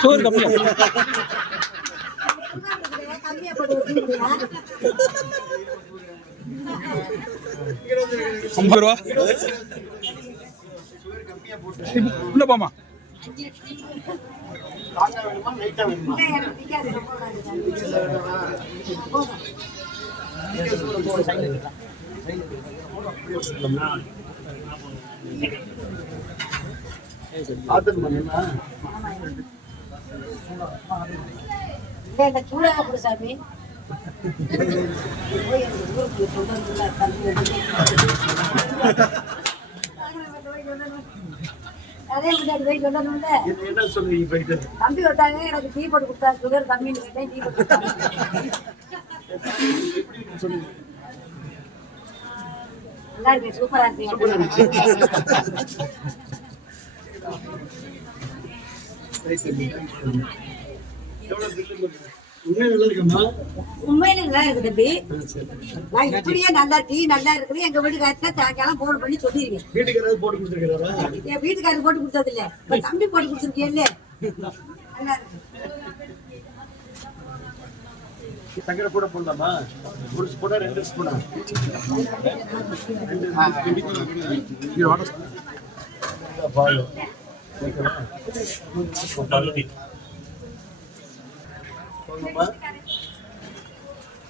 சோறு கம்மியா ₹50 உள்ள போமா. சூடாக சாமி அதே முன்னாடி போய் சொல்லணும்ல. என்ன சொல்றீங்க? போயிட்டு தம்பி வந்தாங்க, எனக்கு டீ போட்டு கொடுத்தா, சுகர் கம்மின்னு கேட்டேன், டீ போட்டு கொடுத்தாங்க. நல்லா இருக்கு, சூப்பரா இருக்கு. உண்மையில நல்லா இருக்கு தம்பி. நான் இப்படியே நல்லா டீ நல்லா இருக்குது. எங்க வீட்டுக்காரர் சாயங்காலம் போன் பண்ணி சொல்லிருக்கேன். வீட்டுக்காரர் போட்டு கொடுத்துருக்காரா? என் வீட்டுக்காரர் போட்டு கொடுத்தது இல்ல, தம்பி போட்டு கொடுத்துருக்கேன். நல்லா இருக்கு. சக்கரை கூட போடலாமா? ஒரு ஸ்பூனா 2 ஸ்பூனா?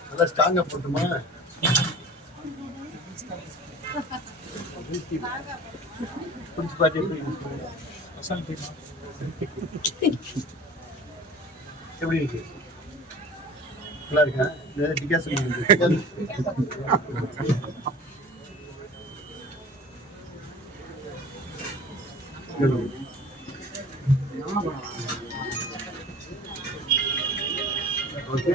நல்லா ஸ்ட்ராங்கா போட்டுமா? குடிச்சு பாத்து எப்படி இருக்கு? நல்லா இருக்கா? ஓகே